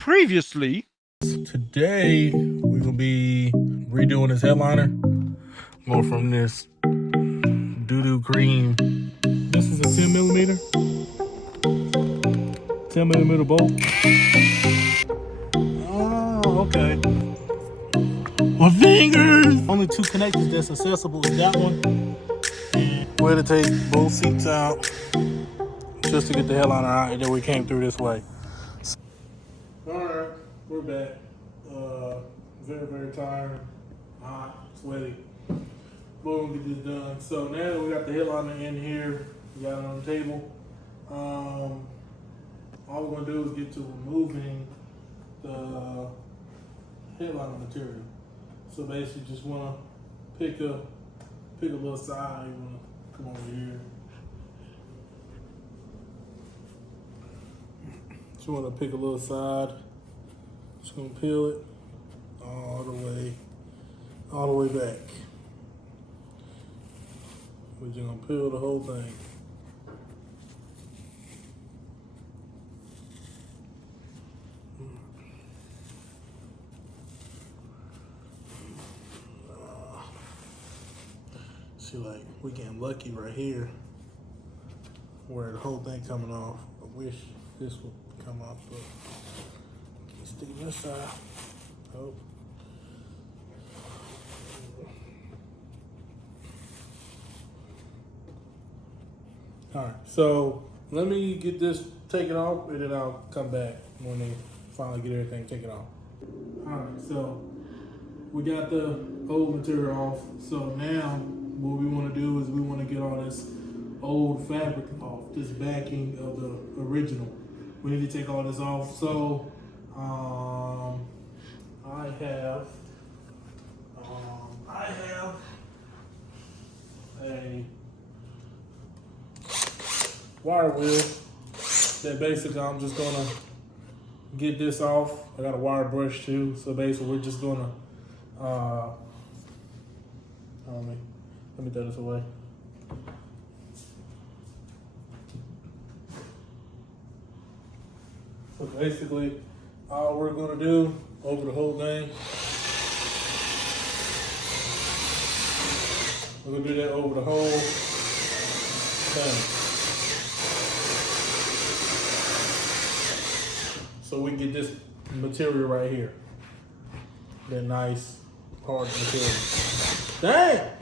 Previously. Today, we're going to be redoing this headliner. Going from this doo-doo green. This is a 10 millimeter. 10 millimeter bolt. Oh, okay. My fingers! Only two connectors that's accessible is that one. And we had to take both seats out just to get the headliner out, and then we came through this way. Alright, we're back. Very, very tired, hot, sweaty. But we'll get this done. So now that we got the headliner in here, we got it on the table. All we're gonna do is get to removing the headliner material. So basically, just wanna pick a little side. You wanna come over here. Just wanna pick a little side. Just gonna peel it all the way back. We're just gonna peel the whole thing. See, like, we're getting lucky right here where the whole thing coming off. I wish this would come off, but can't stick this side. Oh. All right, so let me get this taken off, and then I'll come back when they finally get everything taken off. All right, so we got the old material off. So now what we want to do is we want to get all this old fabric off, this backing of the original. We need to take all this off. So I have a wire wheel that basically I'm just gonna get this off. I got a wire brush too, so basically we're just gonna let me throw this away. So basically all we're gonna do over the whole thing, we're gonna do that over the whole thing. So we get this material right here. That nice, hard material. Dang!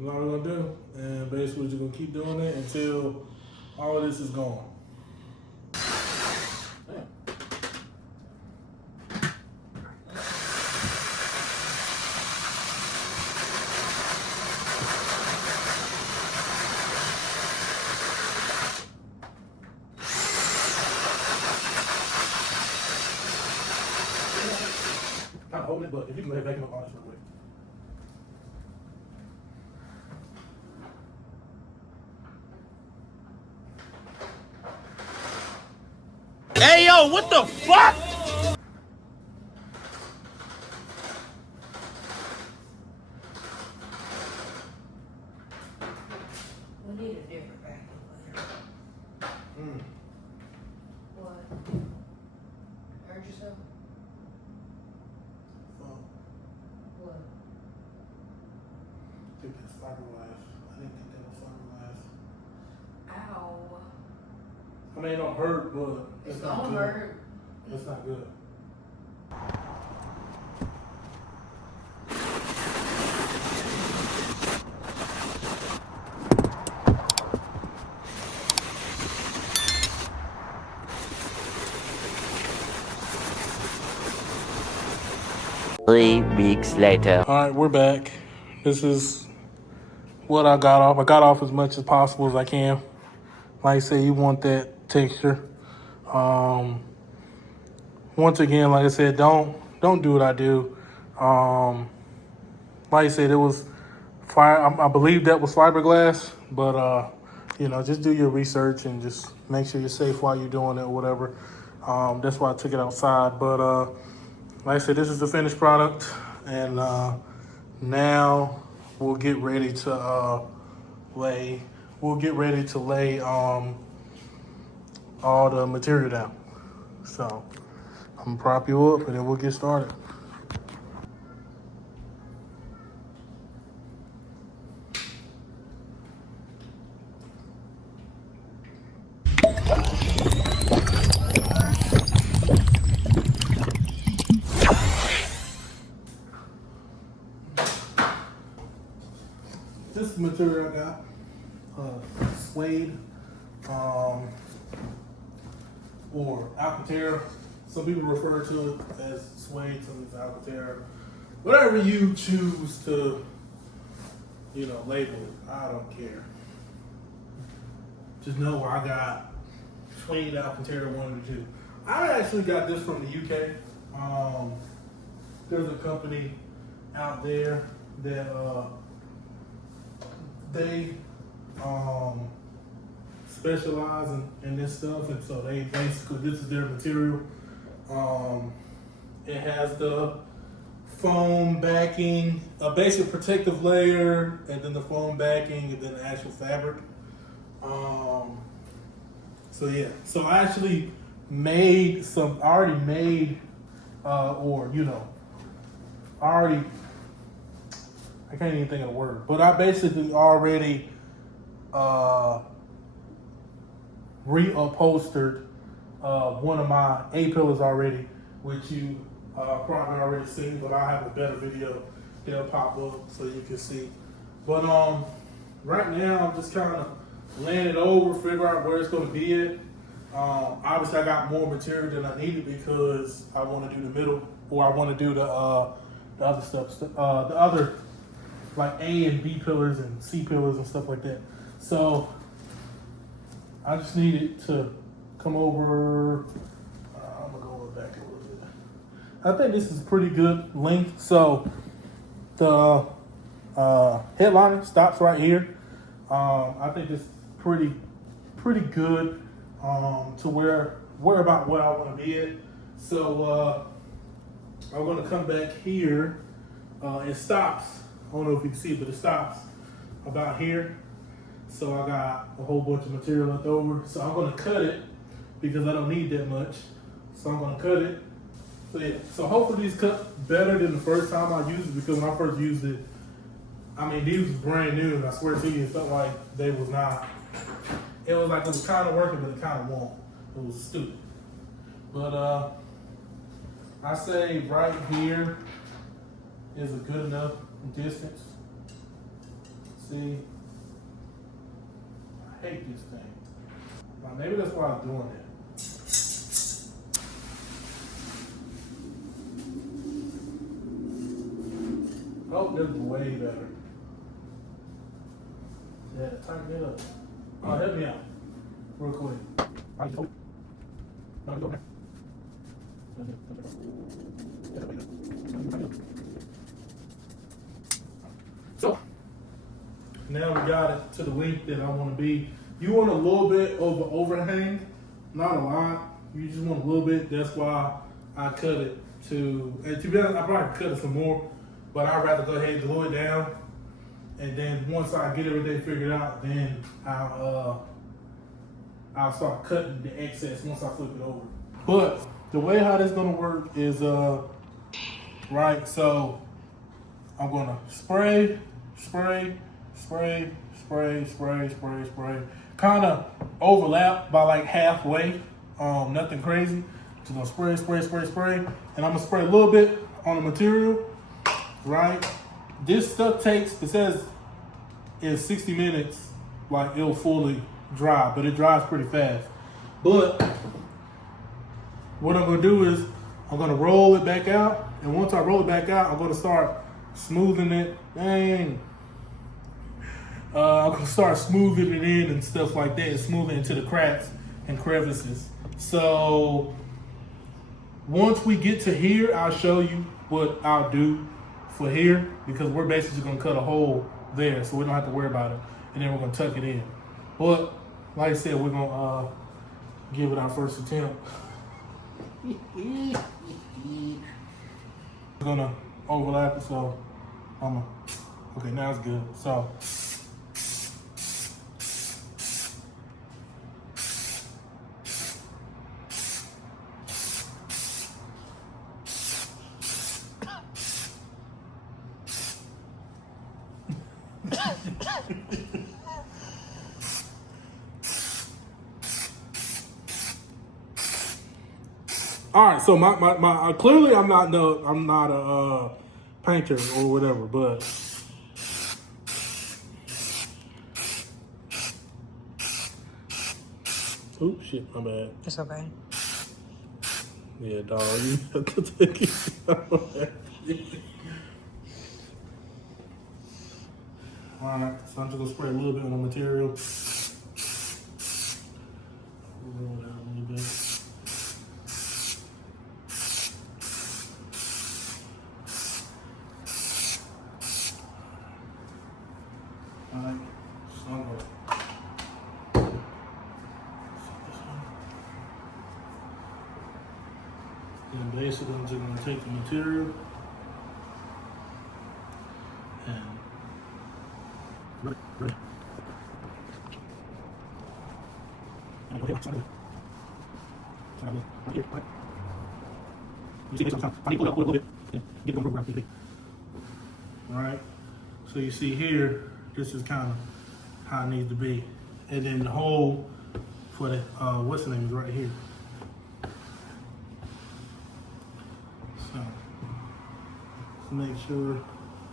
That's all we're gonna do, and basically we're just gonna keep doing it until all of this is gone. Damn. Kind of holding it, but if you can go ahead and vacuum up all this real quick. Hey, yo, what the fuck? We need a different vacuum cleaner. What? Hurt yourself? What? I think it's fiberglass. I didn't think that was fiberglass. Ow. I mean, it don't hurt, but It's not gonna good. hurt. It's not good. Three weeks later. All right, we're back. This is what I got off. I got off as much as possible as I can. like I say, you want that texture. Once again, like I said, don't do what I do. Like I said, it was fire. I believe that was fiberglass, but just do your research and just make sure you're safe while you're doing it or whatever. That's why I took it outside. But like I said, this is the finished product, and now we'll get ready to lay. We'll get ready to lay all the material down. So I'm gonna prop you up, and then we'll get started. This is the material I got. Suede, or Alcantara. Some people refer to it as suede, some as Alcantara. Whatever you choose to, label it, I don't care. Just know I got suede, Alcantara, 1 or 2. I actually got this from the UK. There's a company out there that they specialize in this stuff, and so they basically, this is their material. It has the foam backing, a basic protective layer, and then the foam backing, and then the actual fabric. So yeah, so I actually made some, already made, I can't even think of the word, but I basically already reupholstered one of my A-pillars already, which you probably already seen, but I have a better video that'll pop up so you can see. But right now I'm just kind of laying it over, figure out where it's going to be at. Obviously I got more material than I needed because I want to do the middle, or I want to do the other stuff, the other like A and B pillars and C pillars and stuff like that. So I just needed to come over. I'm gonna go back a little bit. I think this is pretty good length. So the headliner stops right here. I think it's pretty good to where about what I want to be at. So I'm gonna come back here. It stops. I don't know if you can see, but it stops about here. So I got a whole bunch of material left over. So I'm gonna cut it because I don't need that much. So I'm gonna cut it. So yeah, so hopefully these cut better than the first time I used it, because when I first used it, I mean, these was brand new, and I swear to you, it felt like they was not. It was like it was kind of working, but it kind of won't. It was stupid. But I say right here is a good enough distance. See, I hate this thing. Now, maybe that's why I'm doing it. Oh, this is way better. Yeah, tighten it up. Oh, help me out, real quick. I just hope. No, go there. So now we got it to the length that I want to be. You want a little bit of an overhang, not a lot. You just want a little bit. That's why I cut it to. And to be honest, I probably cut it some more, but I'd rather go ahead and glue it down. And then once I get everything figured out, then I'll start cutting the excess once I flip it over. But the way how this gonna work is right. So I'm gonna spray, kind of overlap by like halfway. Nothing crazy. Just gonna spray, and I'm gonna spray a little bit on the material. Right. This stuff takes, it says in 60 minutes, like it'll fully dry, but it dries pretty fast. But what I'm gonna do is I'm gonna roll it back out, and once I roll it back out, I'm gonna start smoothing it. Dang. I'm gonna start smoothing it in and stuff like that, and smoothing into the cracks and crevices. So once we get to here, I'll show you what I'll do for here, because we're basically gonna cut a hole there, so we don't have to worry about it, and then we're gonna tuck it in. But like I said, we're gonna give it our first attempt. We're gonna overlap it, so okay, now it's good. So all right, so my clearly I'm not a painter or whatever, but oh shit, my bad. It's okay. Yeah, dog, you have to take it out. All right, so I'm just gonna spray a little bit on the material. Roll it out a little bit. All right, so I'm gonna set this one. And basically, I'm just gonna take the material and rub it. And go here, so I here, right? You see this sometimes. I need to pull it up a little bit. Yeah, get it going around quickly. All right. So you see here, this is kind of how it needs to be. And then the hole for the, what's the name, is right here. So, make sure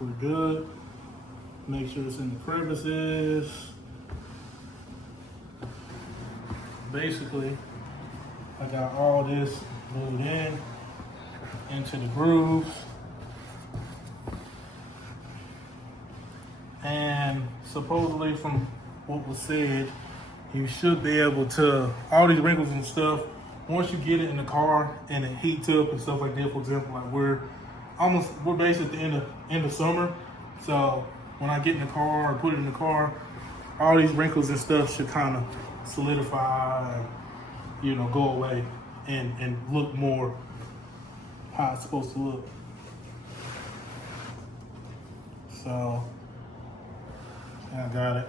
we're good. Make sure it's in the crevices. Basically, I got all this glued in into the grooves. And supposedly from what was said, you should be able to, all these wrinkles and stuff, once you get it in the car and it heats up and stuff like that, for example, like we're basically at the end of summer. So when I get in the car or put it in the car, all these wrinkles and stuff should kind of solidify and, you know, go away and look more how it's supposed to look. So I got it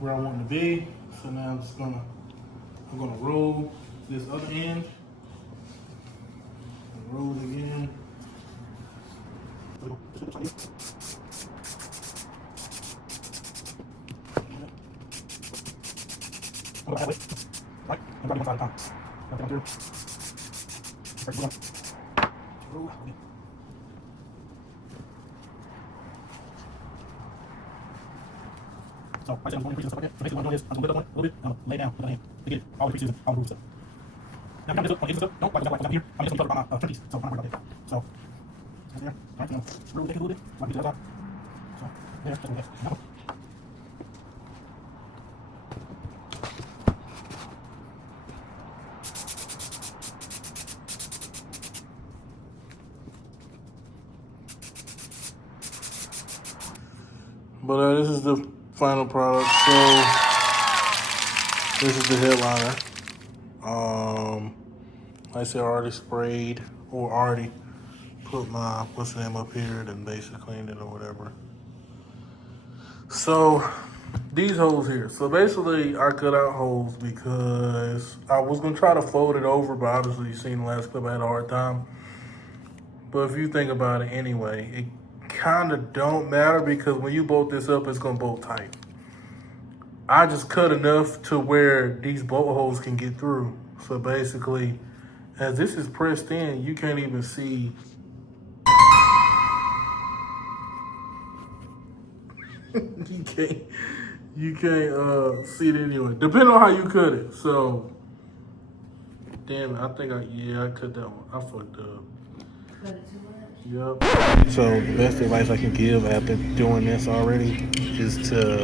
where I want it to be. So now I'm gonna roll this other end. And roll it again. Right, I'm running one side at a time. So I said I'm going to increase and stuff like that. So basically what I'm doing is I'm going to lift up one a little bit and I'm going to lay down with my hand to get it all the creases and all the grooves up. Now if I'm this up, on the edges up, don't like that here. I'm just going to cover by my trim piece, so I'm not worried about that. So right there, right, you know, screw it a little bit, like the other side. So there, that's what we have. Now, but this is the final product. So this is the headliner. Like I said, I already sprayed or already put my what's the name up here, then basically cleaned it or whatever. So these holes here. So basically I cut out holes because I was gonna try to fold it over, but obviously you've seen the last clip I had a hard time. But if you think about it anyway, it kind of don't matter because when you bolt this up, it's gonna bolt tight. I just cut enough to where these bolt holes can get through. So basically, as this is pressed in, you can't even see. you can't see it anyway. Depending on how you cut it. So, damn it, I think I cut that one. I fucked up. Cut it too much? Yep. So the best advice I can give after doing this already is to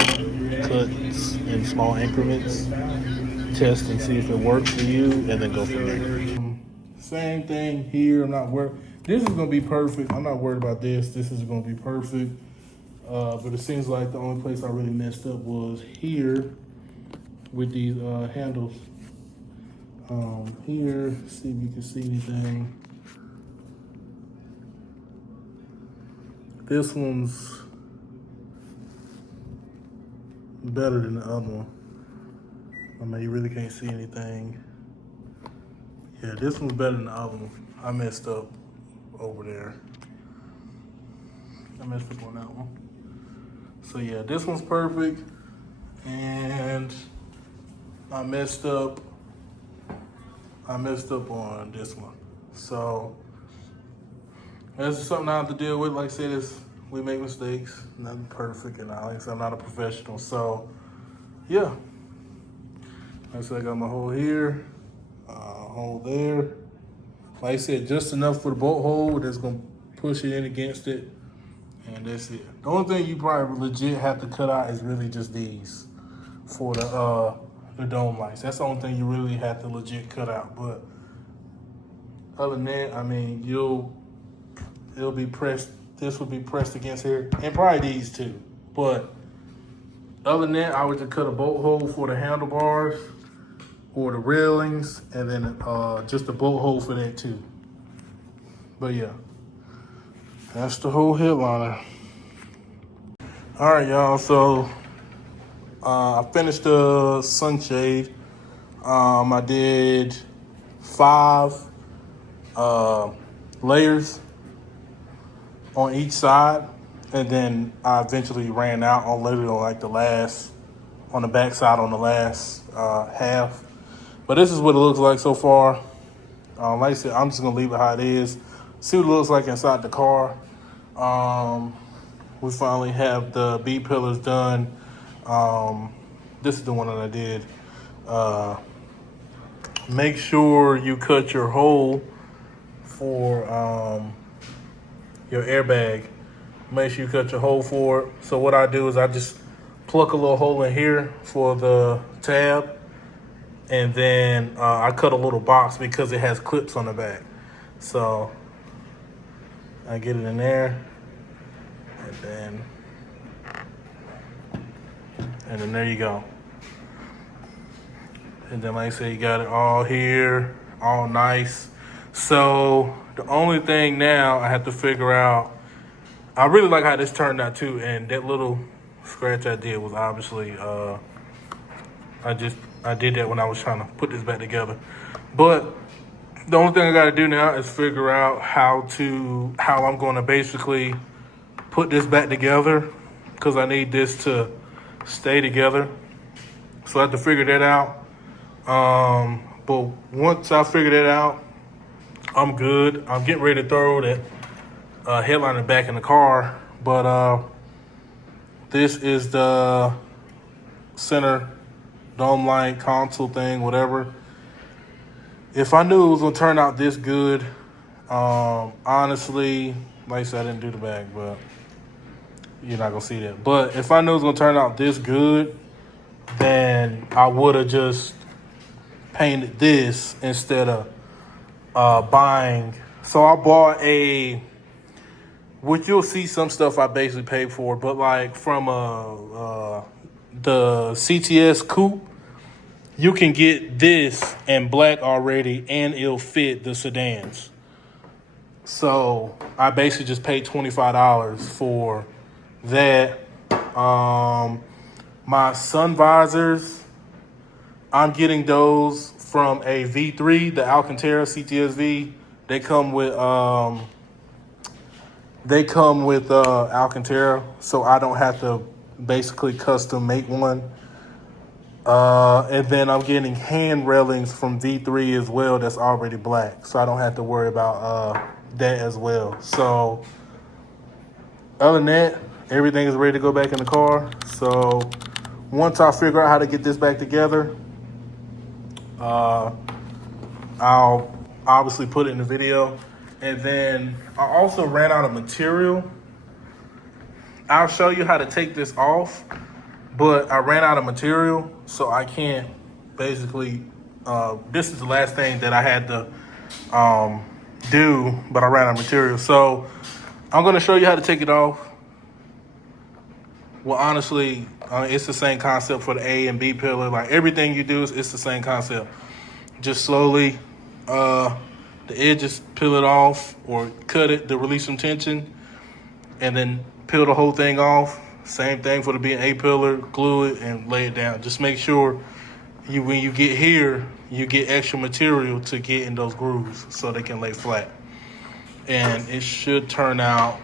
cut in small increments, test and see if it works for you, and then go from there. Same thing here. I'm not worried. This is gonna be perfect. I'm not worried about this. This is gonna be perfect. But it seems like the only place I really messed up was here with these handles. Here, see if you can see anything. This one's better than the other one. I mean, you really can't see anything. Yeah, this one's better than the other one. I messed up over there. I messed up on that one. So yeah, this one's perfect. And I messed up on this one. So that's just something I have to deal with. Like I said, we make mistakes, nothing perfect, and like I said, I'm not a professional. So yeah, like I said, I got my hole here, hole there. Like I said, just enough for the bolt hole that's gonna push it in against it, and that's it. The only thing you probably legit have to cut out is really just these for the dome lights. That's the only thing you really have to legit cut out. But other than that, I mean, it'll be pressed. This will be pressed against here, and probably these too. But other than that, I would just cut a bolt hole for the handlebars or the railings, and then just a bolt hole for that too. But yeah, that's the whole headliner. All right, y'all. So I finished the sunshade. I did 5 layers on each side, and then I eventually ran out on literally like on the back side on the last half. But this is what it looks like so far. Like I said, I'm just gonna leave it how it is. See what it looks like inside the car. We finally have the B pillars done. This is the one that I did. Make sure you cut your hole for your airbag. Make sure you cut your hole for it. So what I do is I just pluck a little hole in here for the tab, and then I cut a little box because it has clips on the back. So I get it in there, and then there you go. And then like I said, you got it all here, all nice. So the only thing now I have to figure out, I really like how this turned out too, and that little scratch I did was obviously, I did that when I was trying to put this back together. But the only thing I gotta do now is figure out how I'm gonna basically put this back together, because I need this to stay together. So I have to figure that out. But once I figure that out, I'm good. I'm getting ready to throw that headliner back in the car. But this is the center dome light console thing, whatever. If I knew it was gonna turn out this good, honestly, like I said, I didn't do the back, but you're not gonna see that. But if I knew it was gonna turn out this good, then I would have just painted this instead of buying. So I bought which you'll see some stuff I basically paid for, but like from the CTS coupe, you can get this in black already, and it'll fit the sedans. So I basically just paid $25 for that. My sun visors, I'm getting those from a V3, the Alcantara CTS-V. They come with Alcantara, so I don't have to basically custom make one. And then I'm getting hand railings from V3 as well that's already black, so I don't have to worry about that as well. So other than that, everything is ready to go back in the car. So once I figure out how to get this back together, I'll obviously put it in the video. And then I also ran out of material. I'll show you how to take this off, but I ran out of material, so I can't basically, this is the last thing that I had to do, but I ran out of material. So I'm gonna show you how to take it off. Well, honestly, it's the same concept for the A and B pillar. Like everything you do, it's the same concept. Just slowly, the edges, peel it off or cut it to release some tension, and then peel the whole thing off. Same thing for the B and A pillar, glue it and lay it down. Just make sure when you get here, you get extra material to get in those grooves so they can lay flat. And it should turn out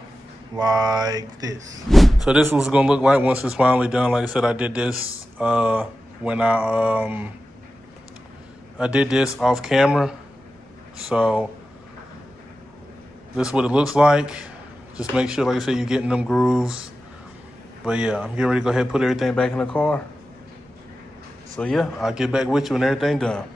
like this. So this was gonna look like once it's finally done. Like I said, I did this when I did this off camera. So this is what it looks like. Just make sure, like I said, you're getting them grooves. But yeah, I'm getting ready to go ahead and put everything back in the car. So yeah, I'll get back with you when everything's done.